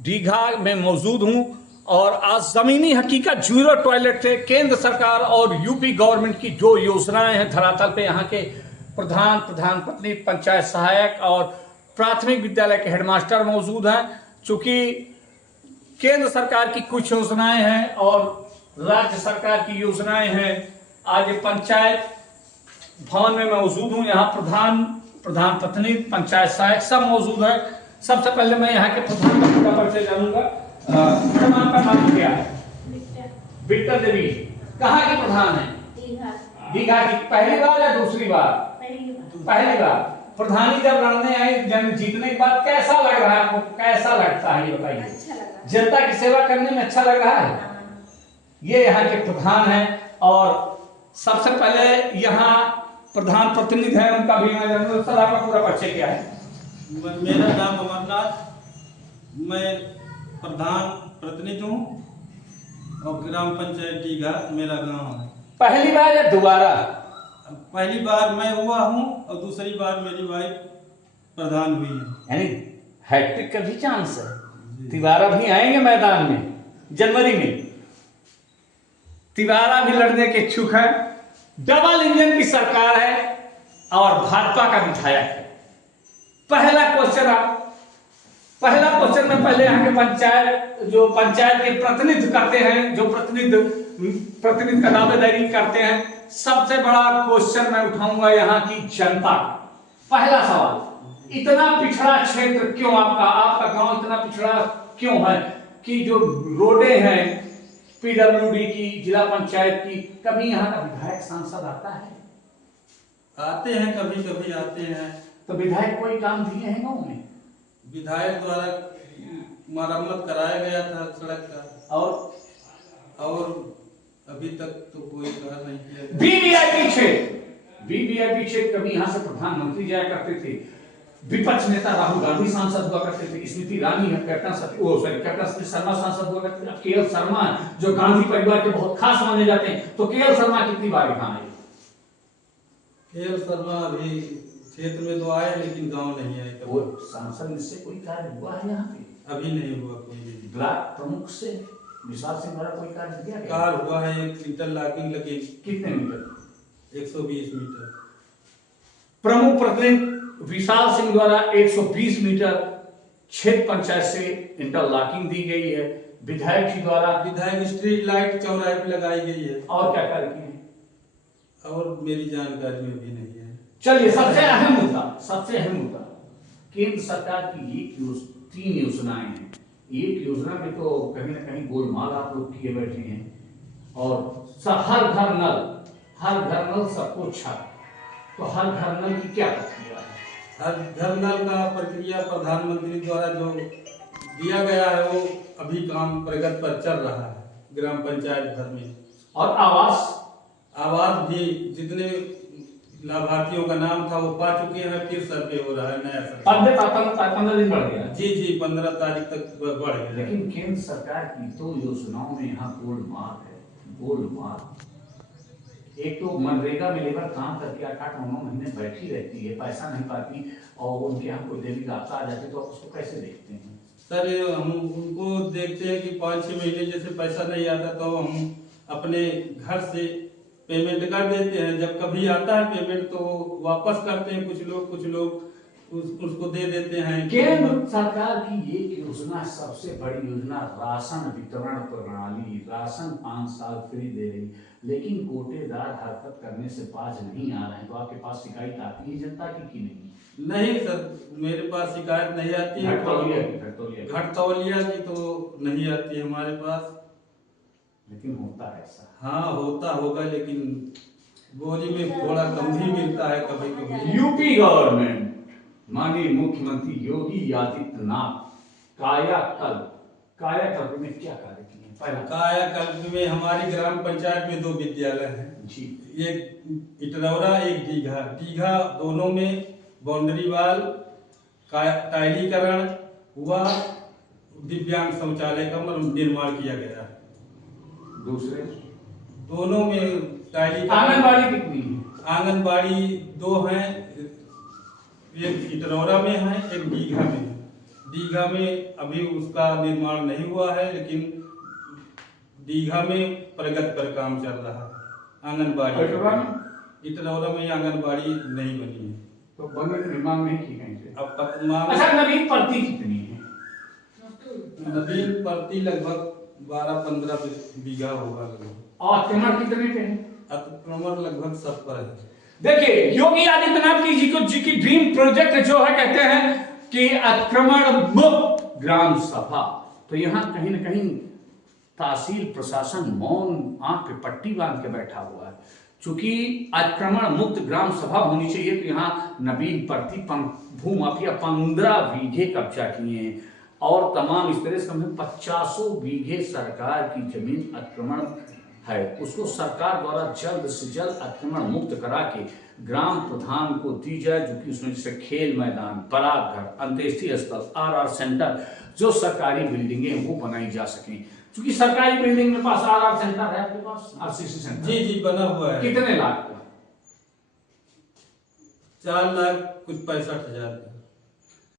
दीघा में मौजूद हूं और आज ज़मीनी हकीकत जीरो टॉयलेट थे। केंद्र सरकार और यूपी गवर्नमेंट की जो योजनाएं हैं धरातल पे यहाँ के प्रधान पत्नी, पंचायत सहायक और प्राथमिक विद्यालय के हेडमास्टर मौजूद हैं। चूंकि केंद्र सरकार की कुछ योजनाएं हैं और राज्य सरकार की योजनाएं हैं। आज ये पंचायत भवन में मौजूद हूँ। यहाँ प्रधान पत्नी, पंचायत सहायक सब मौजूद है। सबसे पहले मैं यहाँ के प्रधान पत्नी का परिचय जानूंगा। आपका नाम क्या है? विक्टर देवी। कहाँ के प्रधान है? दीघा की। पहली बार या दूसरी बार? पहली बार। प्रधानी जब लड़ने आई, जन जीतने के बाद कैसा लग रहा है आपको? कैसा लगता है ये बताइए? अच्छा, जनता की सेवा करने में अच्छा लग रहा है। ये यहाँ के प्रधान है और सबसे पहले यहाँ प्रधान प्रतिनिधि है, उनका भी मैं जानूंगा। सर आपका पूरा परिचय क्या है? मेरा नाम अमरनाथ, मैं प्रधान प्रतिनिधि हूँ और ग्राम पंचायत दीघा मेरा गांव है। पहली बार या दोबारा? पहली बार मैं हुआ हूँ और दूसरी बार मेरी वाइफ प्रधान हुई है। यानी हैट्रिक का भी चांस है। तिवारा भी आएंगे मैदान में जनवरी में। तिवारा भी लड़ने के इच्छुक है। डबल इंजन की सरकार है और भाजपा का विधायक है। पहला क्वेश्चन में पहले यहाँ के पंचायत के प्रतिनिधि करते हैं, जो प्रतिनिधि का दावेदारी करते हैं। सबसे बड़ा क्वेश्चन मैं उठाऊंगा यहाँ की जनता का। पहला सवाल, इतना पिछड़ा क्षेत्र क्यों? आपका गांव इतना पिछड़ा क्यों है कि जो रोडें हैं पीडब्ल्यूडी की, जिला पंचायत की, कभी यहाँ का विधायक सांसद आता है? आते हैं, कभी कभी आते हैं। तो विधायक कोई काम दिए हैं गाँव में? विधायक द्वारा मरम्मत कराया गया था सड़क का, और अभी तक तो कोई कार्य नहीं किया। वीवीआईपी क्षेत्र कभी यहाँ से प्रधानमंत्री जाया करते थे, विपक्ष नेता राहुल गांधी सांसद हुआ करते थे, स्मृति ईरानी कैप्टन सतीश शर्मा सांसद हुआ करते थे। अब केएल शर्मा जो गांधी परिवार के बहुत खास माने जाते हैं, तो केएल शर्मा कितनी बार यहाँ आए? केएल शर्मा अभी क्षेत्र में तो आए लेकिन गांव नहीं आए। वो सांसद से कोई कार्य हुआ है यहाँ पे? अभी नहीं हुआ कोई भी। ब्लॉक प्रमुख से विशाल सिंह द्वारा कोई कार्य किया गया? कार्य हुआ है, एक इंटरलॉकिंग लगी। कितने मीटर? 120 मीटर। प्रमुख प्रतिनिधि विशाल सिंह द्वारा 120 मीटर क्षेत्र पंचायत से इंटरलॉकिंग दी गई है। विधायक जी द्वारा स्ट्रीट लाइट चौराहे पे लगाई गई है। और क्या कार्य किए? और मेरी जानकारी में भी नहीं है। चलिए, सबसे अहम मुद्दा केंद्र सरकार की 3 योजनाएं हैं। एक योजना में तो कहीं ना कहीं गोलमाल आप लोग किए बैठे हैं और हर घर नल सबको छत। तो हर घर नल की क्या प्रक्रिया है? हर घर नल का प्रक्रिया प्रधानमंत्री द्वारा जो दिया गया है वो अभी काम प्रगति पर चल रहा है ग्राम पंचायत भर में। और आवास भी जितने लाभार्थियों का नाम था वो पा चुके हैं, फिर सर्वे हो रहा है नया सर्वे। 15 दिन बढ़ गया। जी 15 तारीख तक बढ़ गया। लेकिन केंद्र सरकार की 2 योजनाओं में यहाँ गोलमाल है। एक तो मनरेगा में लेबर काम करके 8-9 महीने बैठी रहती है, पैसा नहीं पाती और उनके यहाँ कोई देवी आपदा आ जाती है, तो उसको कैसे देखते हैं? सर हम उनको देखते हैं कि 5-6 महीने जैसे पैसा नहीं आता तो हम अपने घर से पेमेंट कर देते हैं। जब कभी आता है पेमेंट तो वापस करते हैं। कुछ लोग उसको दे देते हैं। केंद्र सरकार की एक योजना, सबसे बड़ी योजना, राशन वितरण प्रणाली। राशन 5 साल फ्री दे रही, लेकिन कोटेदार हरकत करने से बाज नहीं आ रहे हैं। तो आपके पास शिकायत आती है जनता की कि नहीं? नहीं सर, मेरे पास शिकायत नहीं आती है। घटतौलिया की तो नहीं आती है हमारे पास, लेकिन होता है ऐसा। हाँ होता होगा, लेकिन बोली में थोड़ा कम भी मिलता है कभी कभी। यूपी गवर्नमेंट माननीय मुख्यमंत्री योगी आदित्यनाथ कायाकल्प में क्या कार्य किए? पहला, कायाकल्प में हमारी ग्राम पंचायत में 2 विद्यालय हैं जी। एक इटरौरा, एक दीघा दोनों में बाउंड्री वाल टाइलीकरण हुआ। दिव्यांग शौचालय का निर्माण किया गया। दूसरे दोनों में टाइलीकरण। आंगनबाड़ी कितनी है? आंगनबाड़ी 2 हैं, एक इटरौरा में है, एक दीघा में है। दीघा में अभी उसका निर्माण नहीं हुआ है, लेकिन दीघा में प्रगति पर काम चल रहा है। आंगनबाड़ी इटनौरा में आंगनबाड़ी नहीं बनी है, तो बनने की मांग नहीं की गई थी। अब मांग। अच्छा, नवीन भर्ती कितनी है? नवीन भर्ती लगभग 12-15 बीघा होगा लगभग। और अतिक्रमण कितने पे है? अतिक्रमण लगभग 7 पर है। देखिए, योगी आदित्यनाथ जी की ड्रीम प्रोजेक्ट जो है, कहते हैं कि अतिक्रमण मुक्त ग्राम सभा। तो यहाँ कहीं न कहीं तहसील प्रशासन मौन आंख पे पट्टी बांध के बैठा हुआ है। चूंकि अतिक्रमण मुक्त ग्राम सभा होनी चाहिए, तो यहाँ नवीन भर्ती भूमाफिया 15 बीघे कब्जा किए हैं और तमाम इस तरह से कम से कम 50 बीघे सरकार की जमीन अतिक्रमण है। उसको सरकार द्वारा जल्द से जल्द अतिक्रमण मुक्त करा के ग्राम प्रधान को दी जाए, जो कि उसमें जैसे खेल मैदान, बारात घर, अंत्येष्टि स्थल, आरआर सेंटर, जो सरकारी बिल्डिंगें वो बनाई जा सकें। क्योंकि सरकारी बिल्डिंग में पास आरआर सेंटर है, आपके पास आरसीसी सेंटर? जी बना हुआ है। कितने लाख का? 4 लाख कुछ 65,000।